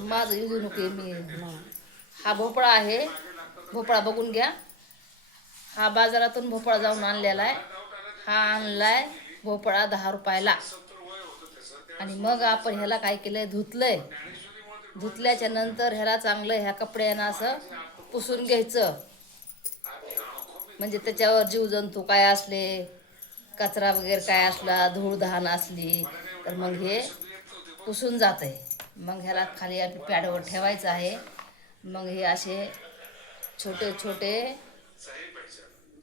माझं युजू नको मी. हा भोपळा आहे, भोपळा बघून घ्या. हा बाजारातून भोपळा जाऊन आणलेला आहे. हा आणलाय भोपळा 10 रुपयाला. आणि मग आपण ह्याला काय केलंय, धुतलंय. धुतल्याच्या नंतर ह्याला चांगलं ह्या कपड्यानं असं पुसून घ्यायचं. म्हणजे त्याच्यावर जीवजंतू काय असले, कचरा वगैरे काय असला, धूळ धाण असली तर मग हे पुसून जात आहे. मग ह्याला खाली पॅडवर ठेवायचं आहे. मग हे असे छोटे छोटे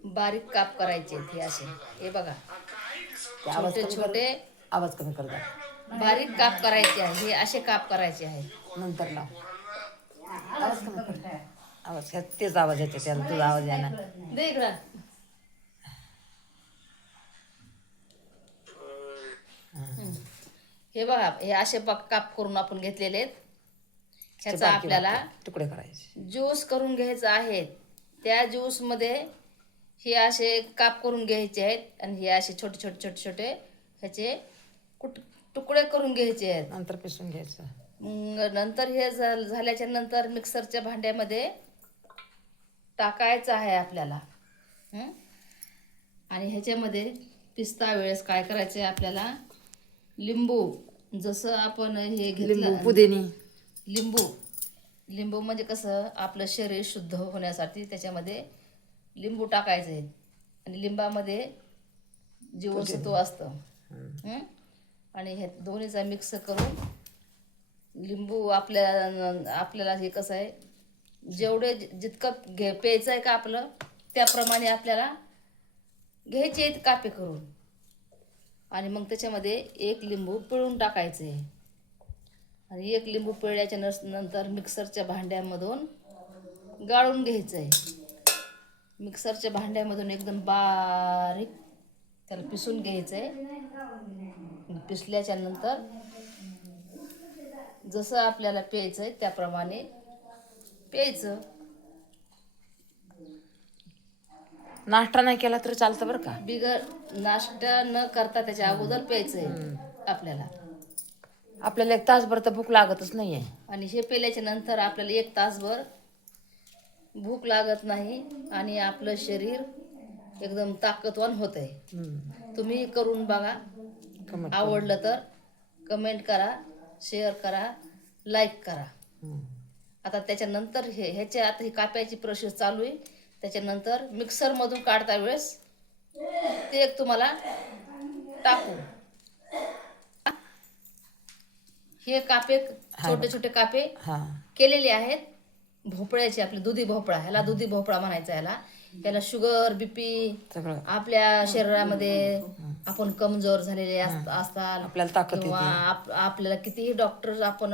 बारीक काप करायचे. हे असे, हे बघा, छोटे छोटे आवाज कमी कर. बारीक काप करायचे आहे. हे असे काप करायचे आहे. नंतर लाव. आवाज कमी कर. आवाज तेच आवाज येते त्याला, तुझा आवाज येणार. दे इकडं. हे बघा, हे असे काप करून आपण घेतलेले आहेत. ह्याचा आपल्याला तुकडे करायचे, ज्यूस करून घ्यायचा आहे. त्या ज्यूसमध्ये हे असे काप करून घ्यायचे आहेत आणि हे असे छोटे छोटे छोटे छोटे ह्याचे तुकडे करून घ्यायचे आहेत. नंतर पिसून घ्यायचं. नंतर हे झाल्याच्या नंतर मिक्सरच्या भांड्यामध्ये टाकायचं आहे आपल्याला. आणि ह्याच्यामध्ये पिस्ता वेळेस काय करायचं आहे आपल्याला, लिंबू, जसं आपण हे घेतलं पुदिनी, लिंबू म्हणजे कसं आपलं शरीर शुद्ध होण्यासाठी त्याच्यामध्ये लिंबू टाकायचं आहे. आणि लिंबामध्ये जीवनसत्व असतं. आणि हे दोन्हीचा मिक्स करून लिंबू आपल्याला हे कसं आहे, जेवढे जितकं प्यायचं आहे का आपलं त्याप्रमाणे आपल्याला घ्यायचे आहेत कापे करून. आणि मग त्याच्यामध्ये एक लिंबू पिळून टाकायचे. आणि एक लिंबू पिळल्याच्या नंतर मिक्सरच्या भांड्यामधून गाळून घ्यायचं आहे. मिक्सरच्या भांड्यामधून एकदम बारीक त्याला पिसून घ्यायचं आहे. पिसल्याच्या नंतर जसं आपल्याला प्यायचं आहे त्याप्रमाणे प्यायचं. नाश्ता नाही केला तरी चालतं बरं का. बिगर नाश्ता न करता त्याच्या अगोदर प्यायचं आहे आपल्याला. आपल्याला 1 तासभर तर भूक लागतच नाहीये. आणि हे पेल्याच्या नंतर आपल्याला 1 तासभर भूक लागत नाही आणि आपलं शरीर एकदम ताकदवान होत आहे. तुम्ही करून बघा. आवडलं तर कमेंट करा, शेअर करा, लाईक करा. आता त्याच्यानंतर ह्याच्या आता ही काप्याची प्रोसेस चालू आहे. त्याच्यानंतर मिक्सरमधून काढता वेळेस ते एक तुम्हाला टाकू. हे कापे छोटे छोटे कापे केलेले आहेत भोपळ्याचे. आपले दुधी भोपळा, ह्याला दुधी भोपळा म्हणायचा. ह्याला शुगर, बीपी, आपल्या शरीरामध्ये आपण कमजोर झालेले असतात, आपल्याला ताकद किंवा आपल्याला कितीही डॉक्टर आपण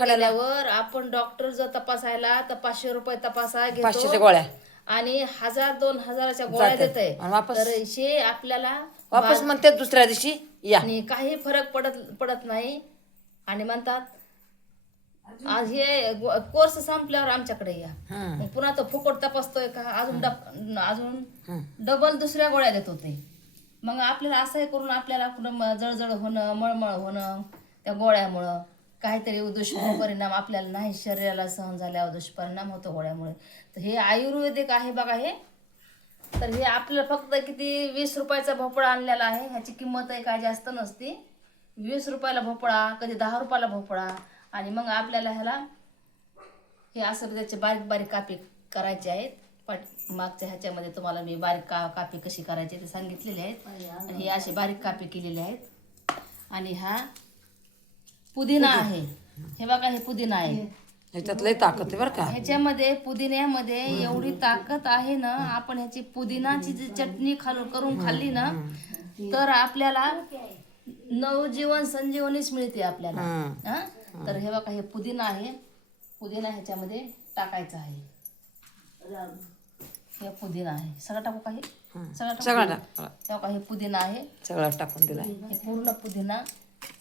गेल्यावर आपण डॉक्टर जर तपासायला तर 500 रुपये तपासा घेतो गोळ्या आणि 1000-2000च्या गोळ्या देत आहे. तर हे आपल्याला वापस म्हणते दुसऱ्या दिवशी या, आणि काही फरक पडत नाही. आणि म्हणतात आज हे कोर्स संपल्यावर आमच्याकडे या. मग पुन्हा तो फुकट तपासतोय का, अजून डबल दुसऱ्या गोळ्या देत होते. मग आपल्याला असं करून आपल्याला कुठं जळजळ होणं, मळमळ होणं त्या गोळ्यामुळं, काहीतरी दुष्परिणाम आपल्याला नाही शरीराला सहन झाल्यावर दुष्परिणाम होतो गोळ्यामुळे. तर हे आयुर्वेदिक आहे बघा हे. तर हे आपल्याला फक्त किती 20 रुपयाचा भोपळा आणलेला आहे. ह्याची किंमत आहे काय जास्त नसती. 20 रुपयाला भोपळा, कधी 10 रुपयाला भोपळा. आणि मग आपल्याला ह्याला हे असं त्याचे बारीक बारीक कापे करायचे आहेत. मागच्या ह्याच्यामध्ये तुम्हाला मी बारीक कापे कशी करायची ते सांगितलेले आहेत. आणि हे असे बारीक कापे केलेले आहेत. आणि हा पुदिना आहे. हे बघा, हे पुदिना आहे. ह्याच्यात लय ताकद आहे बरं का. ह्याच्यामध्ये पुदिन्यामध्ये एवढी ताकद आहे ना, आपण ह्याची पुदिनाची जी चटणी करून खाल्ली ना तर आपल्याला नवजीवन संजीवनीच मिळते आपल्याला. तर हे बघा, हे पुदिना आहे. पुदिना ह्याच्यामध्ये टाकायचा आहे. हे पुदिना आहे. सगळं टाकू का? हे सगळं टाकू. हे पुदिना आहे, सगळं टाकून दिला. हे पूर्ण पुदिना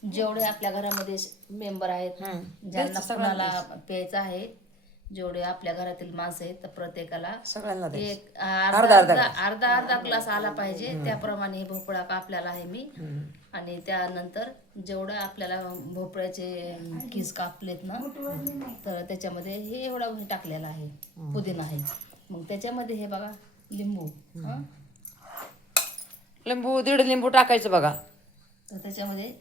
जेवढे आपल्या घरामध्ये मेंबर आहेत, ज्यांना कोणाला प्यायचं आहे, जेवढे आपल्या घरातील माणसं आहेत तर प्रत्येकाला एक अर्धा ग्लास आला पाहिजे. त्याप्रमाणे भोपळा कापलेला आहे मी. आणि त्यानंतर जेवढं आपल्याला भोपळ्याचे किस कापलेत ना तर त्याच्यामध्ये हे एवढा टाकलेला आहे पुदिना आहे. मग त्याच्यामध्ये हे बघा लिंबू लिंबू 1.5 लिंबू टाकायचं बघा. तर त्याच्यामध्ये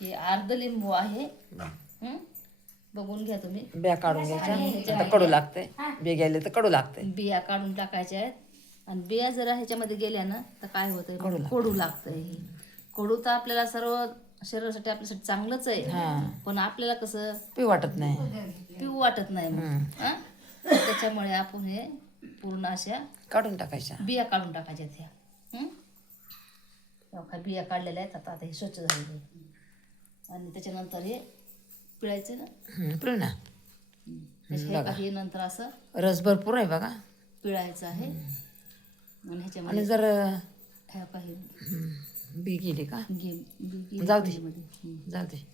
हे अर्ध लिंबू आहे. बघून घ्या तुम्ही. बिया काढून घ्यायच्या. आता कडू लागते. बी गेले तर कडू लागते. बिया काढून टाकायच्या आहेत. आणि बिया जर ह्याच्यामध्ये गेल्या ना तर काय होतं कडू लागतंय. हे कडू तर आपल्याला सर्व शरीरासाठी आपल्यासाठी चांगलंच आहे. पण आपल्याला कसं पिऊ वाटत नाही. पिऊ वाटत नाही मग. त्याच्यामुळे आपण हे पूर्ण अशा काढून टाकायच्या. बिया काढून टाकायच्या ह्या. बिया काढलेल्या आहेत. आता हे स्वच्छ झालेले आणि त्याच्यानंतर हे पिळायचं ना. पिळ ना. हे नंतर असं रस भरपूर आहे बघा. पिळायचं आहे. आणि ह्याच्यामध्ये आणि जर ह्या काही बी गेली का बी जाऊ दे. जाऊ दे.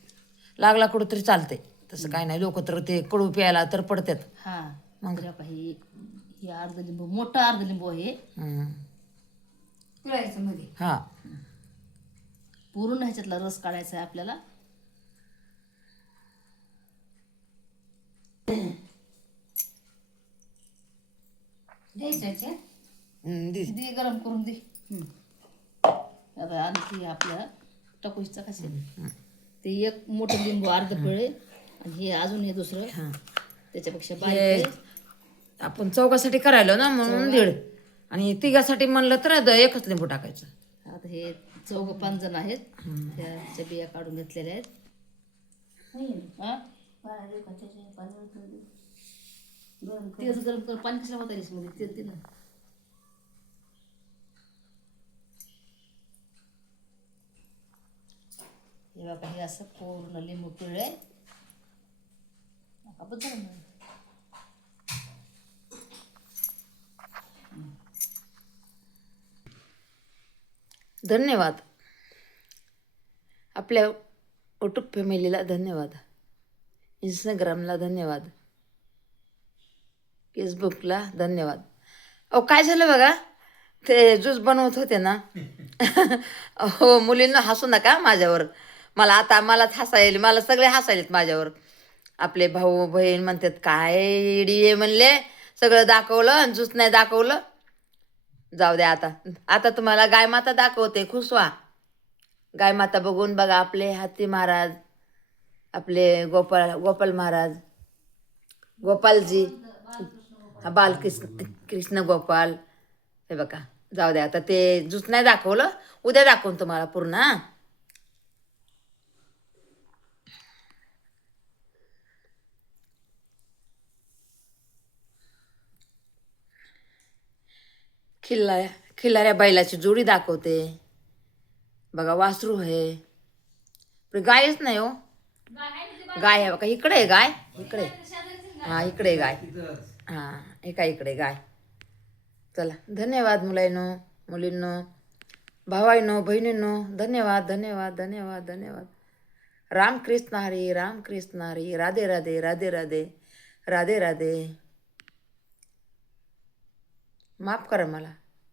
लागला कडू तरी चालते. तसं काय नाही. लोक तर ते कडू प्यायला तर पडतात. हा मग काही हे अर्ध लिंबू मोठं अर्ध लिंबू आहे पिळायचं मध्ये. हा पूर्ण ह्याच्यातला रस काढायचा आहे आपल्याला. दे गरम करून दे. आता आणखी आपल्याला टाकूचा कसे ते एक मोठं लिंबू अर्ध पिळे आणि हे अजून हे दुसरं त्याच्यापेक्षा बारीक. आपण चौघासाठी करायलो ना म्हणून 1.5 आणि तिघासाठी म्हणलं तर 1च लिंबू टाकायचं. आता हे 4-5 जण आहेत. त्याच्या बिया काढून घेतलेल्या आहेत. तेच गरम कर. पाणी कशाला होता मध्ये तेच दे ना. हे बघा हे असं पूर्ण लिंबू पिळे. धन्यवाद. आपल्या यूट्यूब फॅमिलीला धन्यवाद. इंस्टाग्रामला धन्यवाद. फेसबुकला धन्यवाद. अहो काय झालं बघा. ते ज्यूस बनवत होते ना. हो मुलींना हसू नका माझ्यावर. मलाच हसायला. मला सगळे हसायलेत माझ्यावर. आपले भाऊ बहीण म्हणतात काय इडी आहे म्हणले. सगळं दाखवलं आणि ज्यूस नाही दाखवलं. जाऊ द्या. आता तुम्हाला गायमाता दाखवते. खुश व्हा. गायमाता बघून बघा. आपले हाती महाराज, आपले गोपाल महाराज, गोपालजी, कृष्ण गोपाल. हे बघा. जाऊ द्या. आता ते ज्यूस नाही दाखवलं. उद्या दाखवून तुम्हाला पूर्ण. खिल्लाऱ्या बैलाची जोडी दाखवते बघा. वासरू आहे. पण गायच नाही हो. गाय आहे बघा. इकडे आहे गाय. इकडे. हा इकडे गाय. हा इकडे गाय. चला धन्यवाद मुलींनो भावाईनो बहिणींनो. धन्यवाद धन्यवाद धन्यवाद धन्यवाद. रामकृष्ण हरी रामकृष्ण हरी. राधे राधे राधे राधे राधे राधे. माफ करा मला.